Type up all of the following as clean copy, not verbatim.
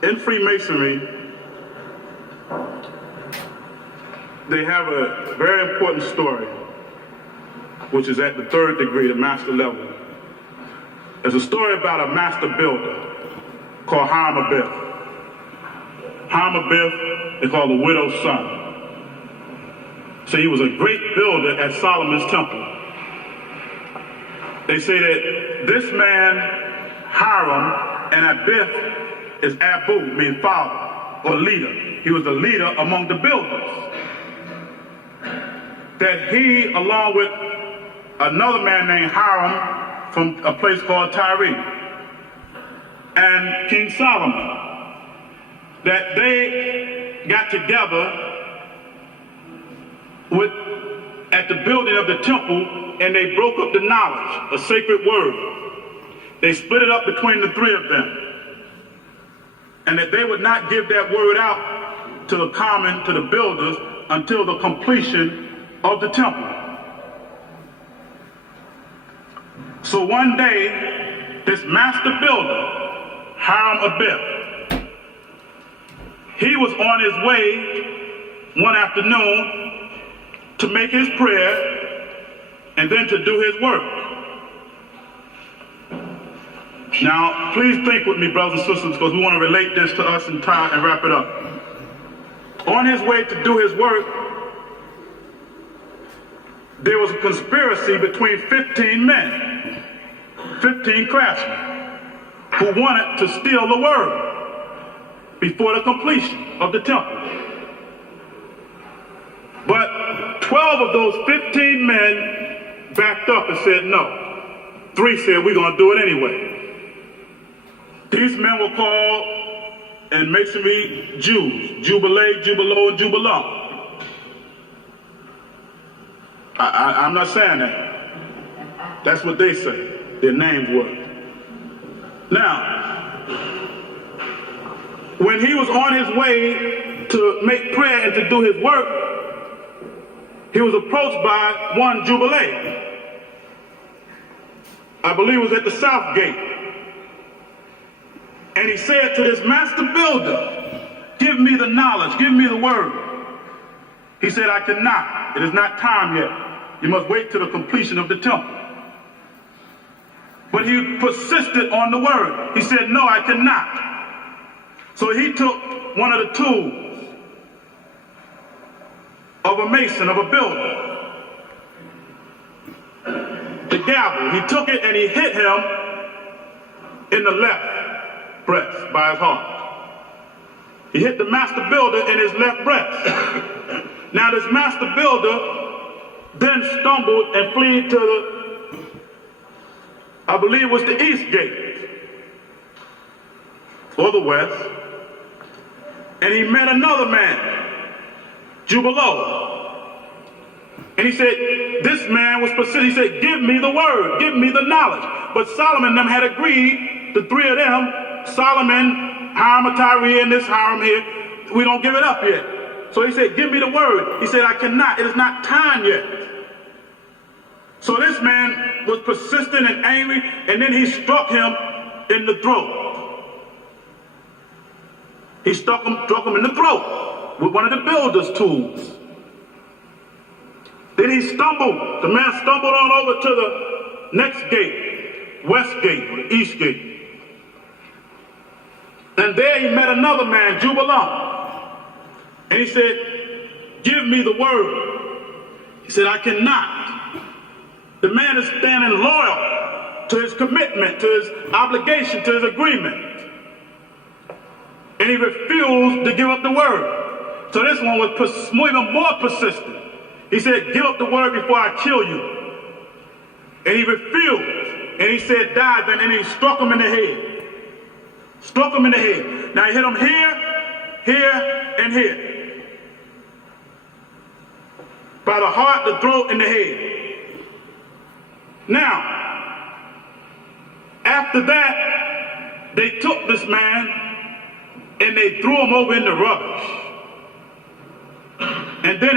In Freemasonry, they have a very important story, which is at the 3rd degree, the master level. There's a story about a master builder called Hiram Abiff. Hiram Abiff is called the widow's son. So he was a great builder at Solomon's temple. They say that this man, Hiram, and Abiff is Abu, means father or leader. He was the leader among the builders. That he, along with another man named Hiram from a place called Tyre, and King Solomon, that they got together at the building of the temple, and they broke up the knowledge, a sacred word. They split it up between the three of them. And that they would not give that word out to the builders until the completion of the temple. So one day, this master builder, Hiram Abiff, he was on his way one afternoon to make his prayer and then to do his work. Now, please think with me, brothers and sisters, because we want to relate this to us and try and wrap it up. On his way to do his work, there was a conspiracy between 15 men, 15 craftsmen, who wanted to steal the word before the completion of the temple. But 12 of those 15 men backed up and said no. 3 said, we're going to do it anyway. These men were called in Masonry Jews, Jubilee, Jubilo, and Jubilant. I'm not saying that. That's what they say, their names were. Now, when he was on his way to make prayer and to do his work, he was approached by one Jubilee. I believe it was at the south gate. And he said to this master builder, give me the knowledge, give me the word. He said, I cannot. It is not time yet. You must wait till the completion of the temple. But he persisted on the word. He said, no, I cannot. So he took one of the tools of a mason, of a builder, the gavel. He took it and he hit him in the left breast by his heart. He hit the master builder in his left breast. Now this master builder then stumbled and fled to the, I believe it was the east gate or the west, and he met another man, Jubilo. And he said, this man was persistent. He said, give me the word, give me the knowledge. But Solomon and them had agreed, the 3 of them, Solomon, Hiram, Tyre, and this Hiram here, we don't give it up yet. So he said, give me the word. He said, I cannot. It is not time yet. So this man was persistent and angry, and then he struck him in the throat. He struck him in the throat with one of the builder's tools. Then he stumbled. The man stumbled on over to the next gate, west gate, or the east gate. And there he met another man, Jubilant. And he said, give me the word. He said, I cannot. The man is standing loyal to his commitment, to his obligation, to his agreement. And he refused to give up the word. So this one was even more persistent. He said, give up the word before I kill you. And he refused. And he said, die then. And he struck him in the head. Struck him in the head. Now he hit him here, here, and here. By the heart, the throat, and the head. Now, after that, they took this man and they threw him over in the rubbish. And then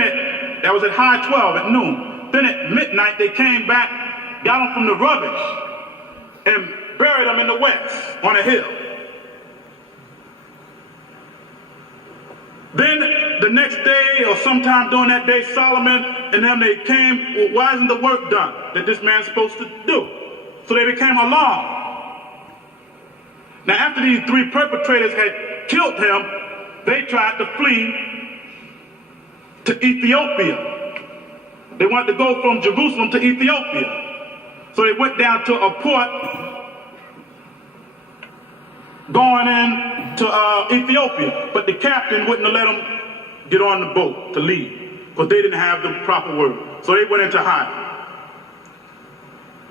that was at high 12 at noon. Then at midnight, they came back, got him from the rubbish, and buried him in the west on a hill. Then the next day or sometime during that day, Solomon and them, they came, well, why isn't the work done that this man's supposed to do? So they became alarmed. Now after these three perpetrators had killed him, they tried to flee to Ethiopia. They wanted to go from Jerusalem to Ethiopia. So they went down to a port going into Ethiopia, but the captain wouldn't have let them get on the boat to leave because they didn't have the proper word. So they went into hiding.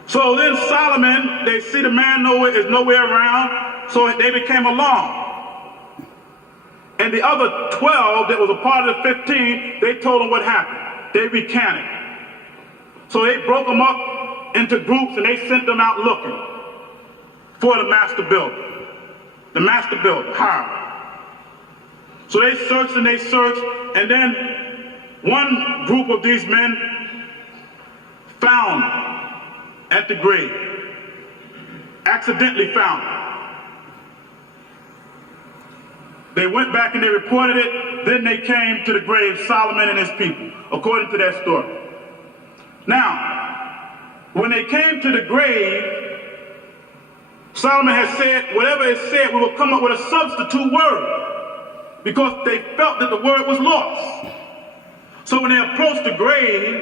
So then Solomon, they see the man is nowhere around, so they became alarmed. And the other 12 that was a part of the 15, they told them what happened. They recanted. So they broke them up into groups and they sent them out looking for the master builder. The master builder, Hiram. So they searched and they searched, and then one group of these men found him at the grave. Accidentally found him. They went back and they reported it. Then they came to the grave, Solomon and his people, according to that story. Now, when they came to the grave, Solomon has said, whatever is said, we will come up with a substitute word, because they felt that the word was lost. So when they approached the grave,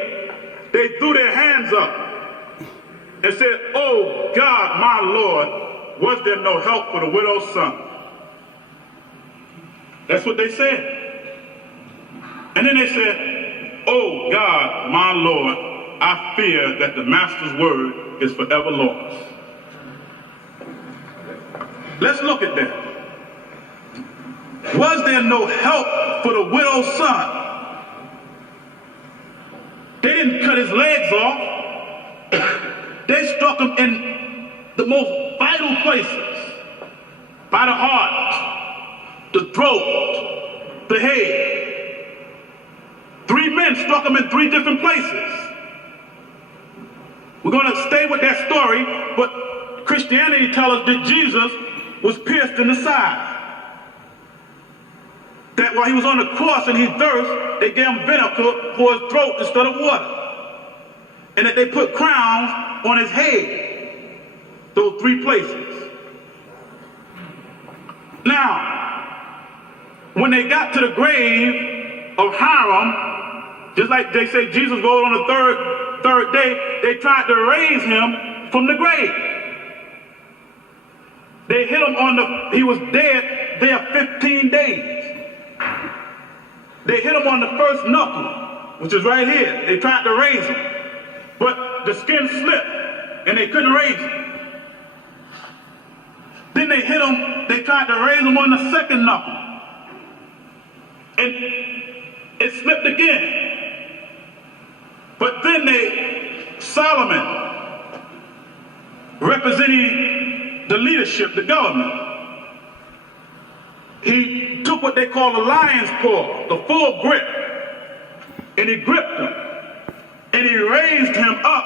they threw their hands up and said, "Oh God, my Lord, was there no help for the widow's son?" That's what they said. And then they said, "Oh God, my Lord, I fear that the master's word is forever lost." Let's look at that. Was there no help for the widow's son? They didn't cut his legs off. They struck him in the most vital places. By the heart, the throat, the head. 3 men struck him in 3 different places. We're going to stay with that story, but Christianity tells us that Jesus was pierced in the side. That while he was on the cross and he thirsted, they gave him vinegar for his throat instead of water. And that they put crowns on his head. Those 3 places. Now, when they got to the grave of Hiram, just like they say Jesus rose on the third day, they tried to raise him from the grave. They hit him he was dead there 15 days. They hit him on the first knuckle, which is right here. They tried to raise him, but the skin slipped and they couldn't raise him. Then they tried to raise him on the second knuckle, and it slipped again. But then Solomon, representing the leadership, the government, he took what they call a lion's paw, the full grip, and he gripped him, and he raised him up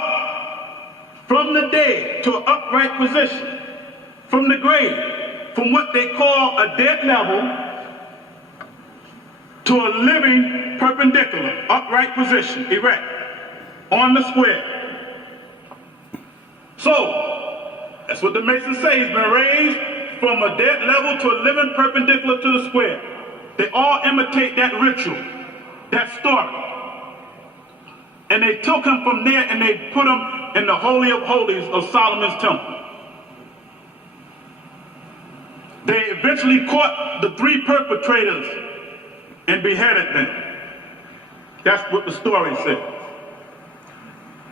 from the dead to an upright position, from the grave, from what they call a dead level to a living perpendicular, upright position, erect, on the square. So, that's what the Masons say. He's been raised from a dead level to a living perpendicular to the square. They all imitate that ritual, that story. And they took him from there and they put him in the Holy of Holies of Solomon's temple. They eventually caught the 3 perpetrators and beheaded them. That's what the story says.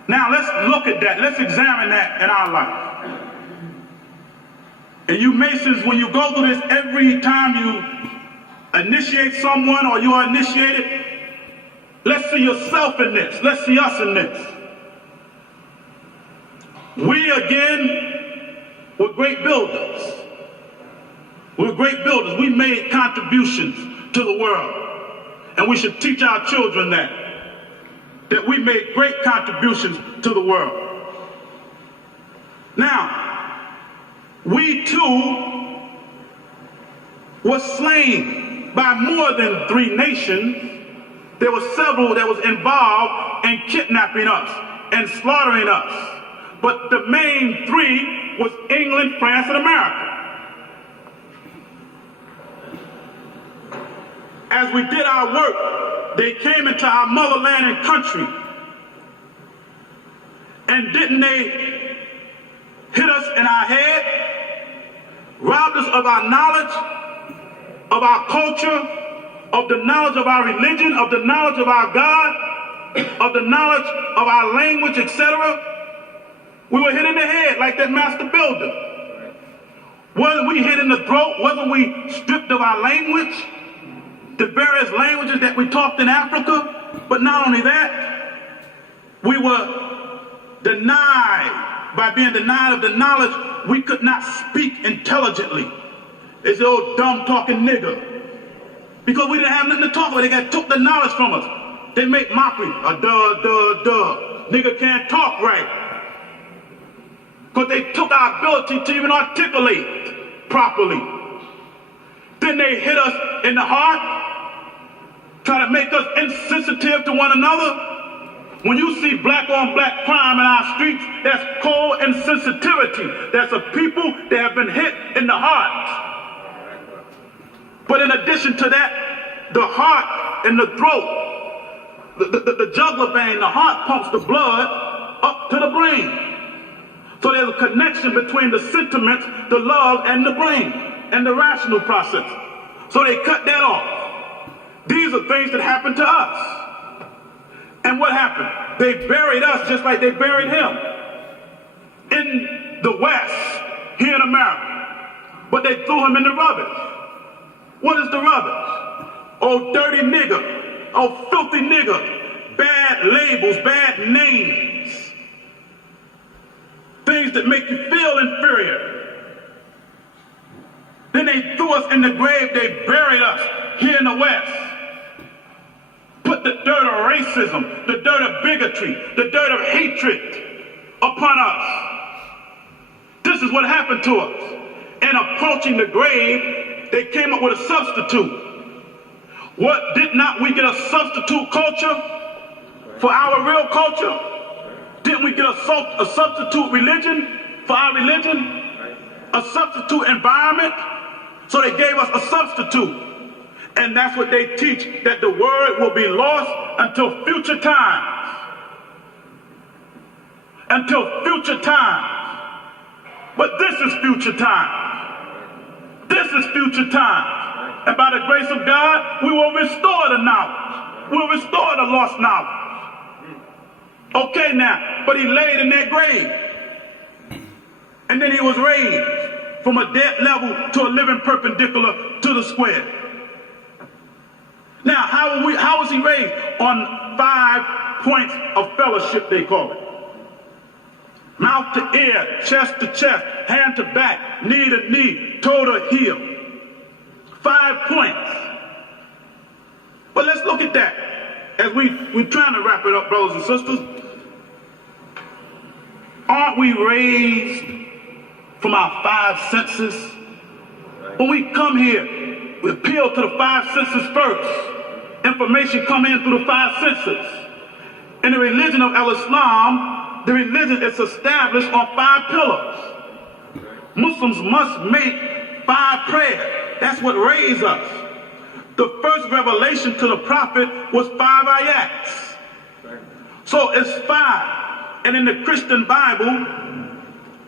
Now let's look at that. Let's examine that in our life. And you Masons, when you go through this, every time you initiate someone or you are initiated, let's see yourself in this. Let's see us in this. We, again, were great builders. We're great builders. We made contributions to the world. And we should teach our children that we made great contributions to the world. Now, we too were slain by more than 3 nations. There were several that was involved in kidnapping us and slaughtering us. But the main 3 was England, France, and America. As we did our work, they came into our motherland and country. And didn't they hit us in our head, robbed us of our knowledge, of our culture, of the knowledge of our religion, of the knowledge of our God, of the knowledge of our language, etc. We were hit in the head like that master builder. Wasn't we hit in the throat? Wasn't we stripped of our language? The various languages that we talked in Africa? But not only that, we were denied, by being denied of the knowledge, we could not speak intelligently. They said, "Oh, dumb talking nigger." Because we didn't have nothing to talk about. They took the knowledge from us. They make mockery. Nigga can't talk right. Because they took our ability to even articulate properly. Then they hit us in the heart, try to make us insensitive to one another. When you see black on black crime in our streets, that's cold insensitivity. That's a people that have been hit in the heart. But in addition to that, the heart and the throat, the jugular vein, the heart pumps the blood up to the brain. So there's a connection between the sentiments, the love, and the brain, and the rational process. So they cut that off. These are things that happened to us. And what happened? They buried us just like they buried him in the West, here in America. But they threw him in the rubbish. What is the rubbish? Oh, dirty nigger. Oh, filthy nigger. Bad labels, bad names. Things that make you feel inferior. Then they threw us in the grave. They buried us here in the West. Put the dirt of racism, the dirt of bigotry, the dirt of hatred upon us. This is what happened to us. And approaching the grave, they came up with a substitute. What, did not we get a substitute culture for our real culture? Didn't we get a substitute religion for our religion? A substitute environment? So they gave us a substitute. And that's what they teach, that the word will be lost until future times. Until future times. But this is future time. This is future time. And by the grace of God, we will restore the knowledge. We'll restore the lost knowledge. Okay now, but he laid in that grave. And then he was raised from a dead level to a living perpendicular to the square. Now, how was he raised? On 5 points of fellowship, they call it. Mouth to ear, chest to chest, hand to back, knee to knee, toe to heel. 5 points. But let's look at that as we're trying to wrap it up, brothers and sisters. Aren't we raised from our 5 senses? When we come here, we appeal to the 5 senses first. Information come in through the 5 senses. In the religion of Islam, the religion is established on 5 pillars. Muslims must make 5 prayers. That's what raised us. The first revelation to the prophet was 5 ayats. So it's 5. And in the Christian Bible,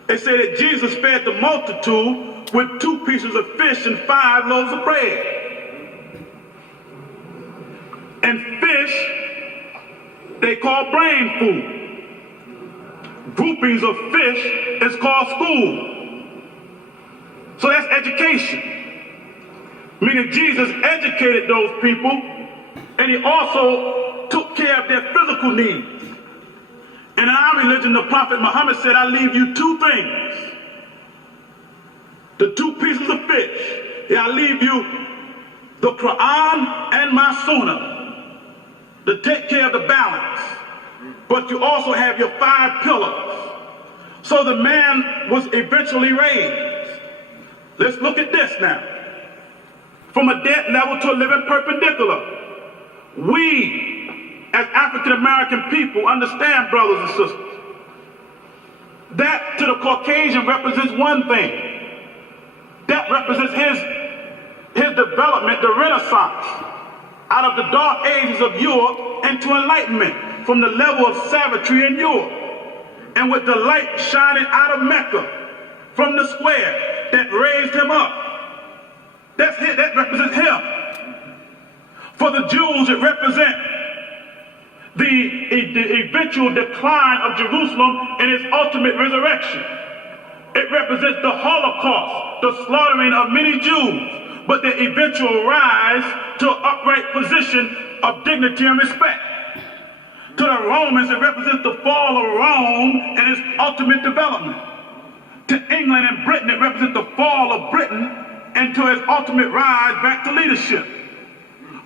they say that Jesus fed the multitude with 2 pieces of fish and 5 loaves of bread. And fish, they call brain food. Groupings of fish is called school. So that's education. Meaning Jesus educated those people, and he also took care of their physical needs. And in our religion, the Prophet Muhammad said, I leave you 2 things. The 2 pieces of fish. I leave you the Quran and my Sunnah to take care of the balance. But you also have your 5 pillars. So the man was eventually raised. Let's look at this now. from a dead level to a living perpendicular. We, as African American people, understand, brothers and sisters, that to the Caucasian represents one thing. That represents his development, the Renaissance, out of the dark ages of Europe into enlightenment from the level of savagery in Europe. And with the light shining out of Mecca from the square that raised him up. That represents him. For the Jews, it represents the eventual decline of Jerusalem and its ultimate resurrection. It represents the Holocaust, the slaughtering of many Jews, but the eventual rise to an upright position of dignity and respect. To the Romans, it represents the fall of Rome and its ultimate development. To England and Britain, it represents the fall of Britain and to its ultimate rise back to leadership.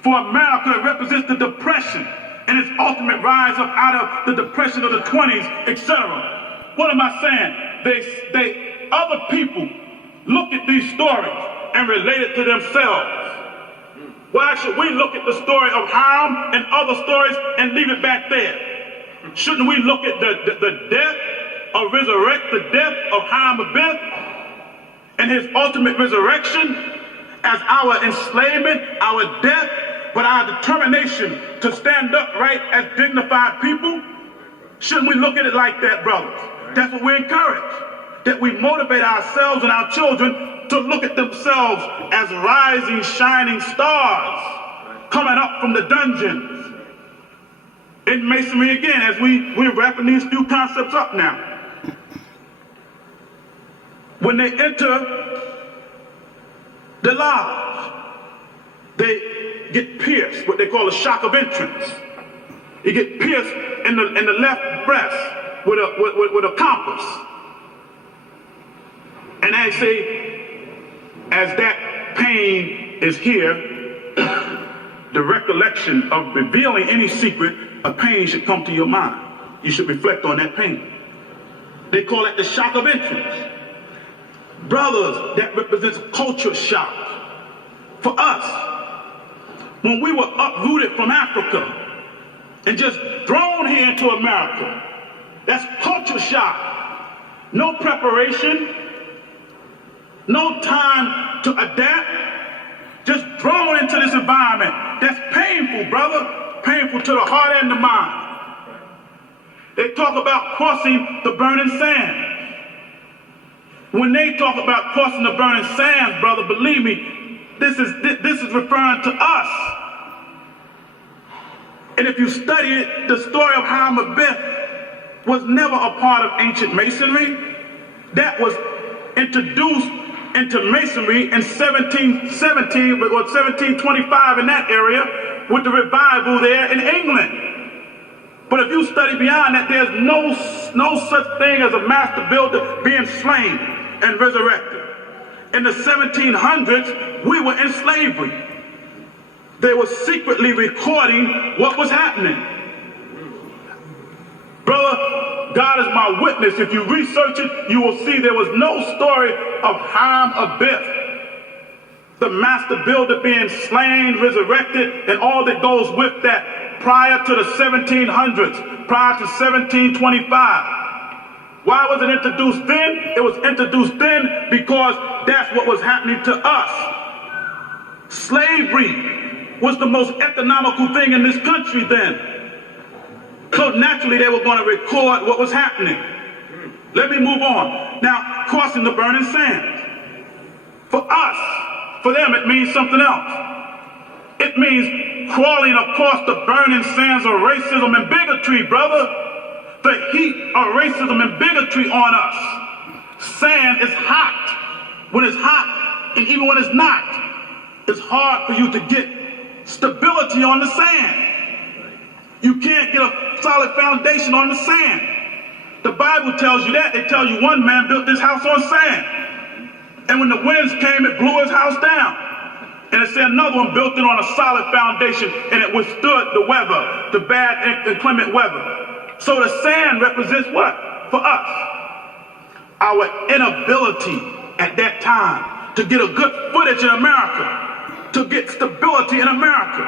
For America, it represents the Depression and its ultimate rise up out of the Depression of the 20s, etc. What am I saying? Other people look at these stories and relate it to themselves. Why should we look at the story of Ham and other stories and leave it back there? Shouldn't we look at the death or resurrect the death of Ham Abith and his ultimate resurrection as our enslavement, our death, but our determination to stand upright as dignified people? Shouldn't we look at it like that, brothers? That's what we encourage. That we motivate ourselves and our children to look at themselves as rising, shining stars coming up from the dungeons. In Masonry again, as we're wrapping these few concepts up now. When they enter the lodge, they get pierced, what they call a shock of entrance. You get pierced in the left breast with a compass. And I say, as that pain is here, the recollection of revealing any secret, a pain should come to your mind. You should reflect on that pain. They call it the shock of entrance. Brothers, that represents culture shock. For us, when we were uprooted from Africa and just thrown here into America, that's culture shock. No preparation, no time to adapt, just thrown into this environment. That's painful, brother. Painful to the heart and the mind. They talk about crossing the burning sand. When they talk about crossing the burning sands, brother, believe me, this is referring to us. And if you study it, the story of Ham Abith was never a part of ancient Masonry. That was introduced into Masonry in 1717 or 1725 in that area with the revival there in England. But if you study beyond that, there's no such thing as a master builder being slain and resurrected. In the 1700s, we were in slavery. They were secretly recording what was happening. Brother, God is my witness. If you research it, you will see there was no story of Ham Abith, the master builder being slain, resurrected, and all that goes with that prior to the 1700s, prior to 1725. Why was it introduced then? It was introduced then because that's what was happening to us. Slavery was the most economical thing in this country then. So naturally they were going to record what was happening. Let me move on. Now, crossing the burning sand. For us, for them, it means something else. It means crawling across the burning sands of racism and bigotry, brother. The heat of racism and bigotry on us. Sand is hot. When it's hot, and even when it's not, it's hard for you to get stability on the sand. You can't get a solid foundation on the sand. The Bible tells you that. It tells you one man built this house on sand. And when the winds came, it blew his house down. And it said another one built it on a solid foundation, and it withstood the weather, the bad and inclement weather. So the sand represents what? For us, our inability at that time to get a good footage in America, to instability in America,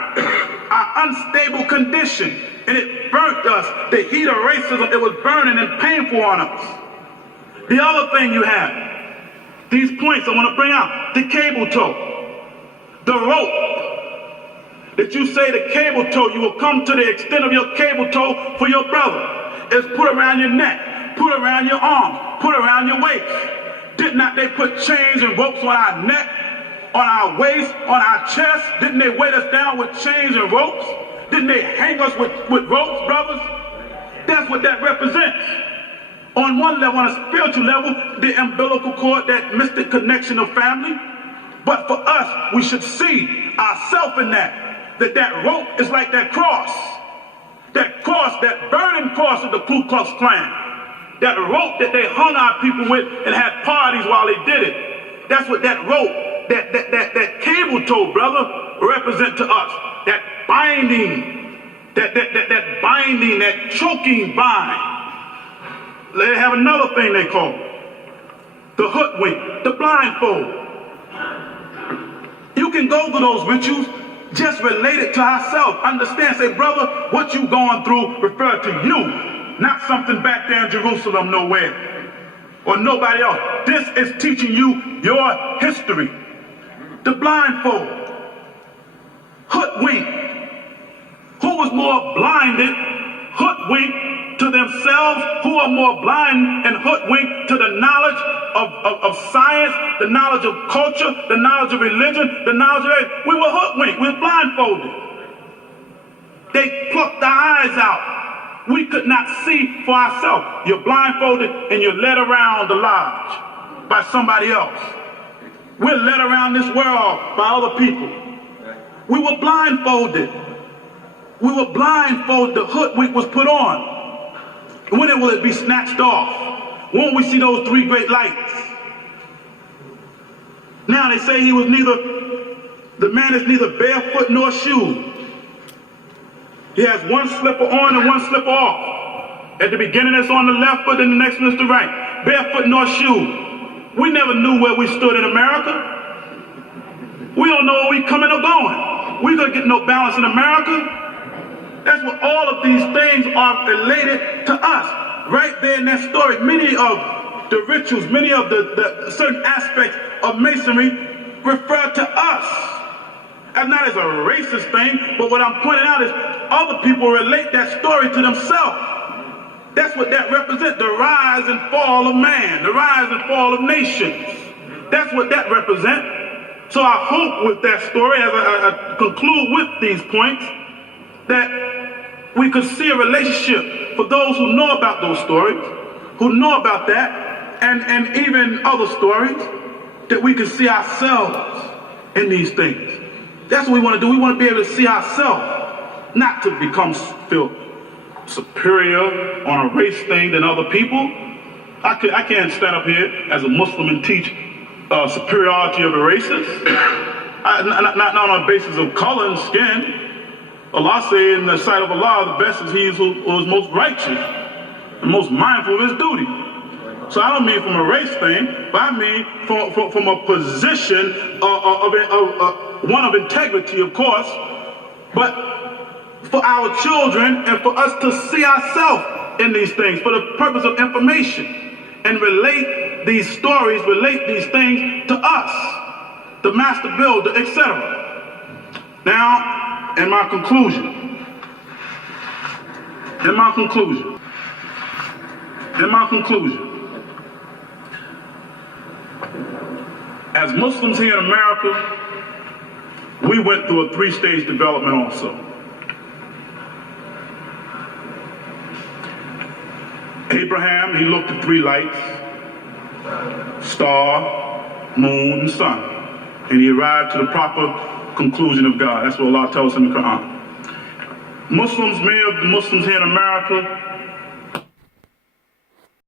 our unstable condition, and it burnt us. The heat of racism, it was burning and painful on us. The other thing you have, these points I want to bring out, the cable tow, the rope that you say the cable tow, you will come to the extent of your cable tow for your brother. It's put around your neck, put around your arm, put around your waist. Did not they put chains and ropes on our neck, on our waist, on our chest? Didn't they weight us down with chains and ropes? Didn't they hang us with ropes, brothers? That's what that represents. On one level, on a spiritual level, the umbilical cord, that mystic connection of family. But for us, we should see ourselves in that rope is like that cross, that burning cross of the Ku Klux Klan, that rope that they hung our people with and had parties while they did it. That's what that rope, that cable tow, brother, represent to us. That binding, that binding, that choking bind. They have another thing they call the hoodwink, the blindfold. You can go through those rituals, just relate it to ourselves. Understand, say, brother, what you going through refer to you, not something back there in Jerusalem nowhere or nobody else. This is teaching you your history. The blindfold, hoodwink. Who was more blinded, hoodwinked to themselves? Who are more blind and hoodwinked to the knowledge of science, the knowledge of culture, the knowledge of religion, the knowledge of everything? We were hoodwinked, we were blindfolded. They plucked our eyes out. We could not see for ourselves. You're blindfolded and you're led around the lodge by somebody else. We're led around this world by other people. We were blindfolded. We were blindfolded. The hoodwink was put on. When will it be snatched off? Won't we see those three great lights? Now they say the man is neither barefoot nor shoe. He has one slipper on and one slipper off. At the beginning it's on the left foot and the next one is the right. Barefoot nor shoe. We never knew where we stood in America. We don't know where we coming or going. We don't get no balance in America. That's what all of these things are related to us. Right there in that story, many of the rituals, many of the certain aspects of Masonry refer to us. And not as a racist thing, but what I'm pointing out is other people relate that story to themselves. That's what that represents, the rise and fall of man, the rise and fall of nations. That's what that represents. So I hope with that story, as I conclude with these points, that we could see a relationship for those who know about those stories, who know about that, and even other stories, that we can see ourselves in these things. That's what we want to do. We want to be able to see ourselves, not to feel superior on a race thing than other people. I can't stand up here as a Muslim and teach superiority of the races, not on a basis of color and skin. Allah said in the sight of Allah, the best is he who is most righteous and most mindful of his duty. So I don't mean from a race thing, but I mean from a position of one of integrity, of course, but for our children and for us to see ourselves in these things, for the purpose of information, and relate these stories, relate these things to us, the master builder, etc. Now, in my conclusion, as Muslims here in America, we went through a three-stage development also. Abraham, he looked at three lights, star, moon, and sun, and he arrived to the proper conclusion of God. That's what Allah tells us in the Quran. Muslims, many of the Muslims here in America,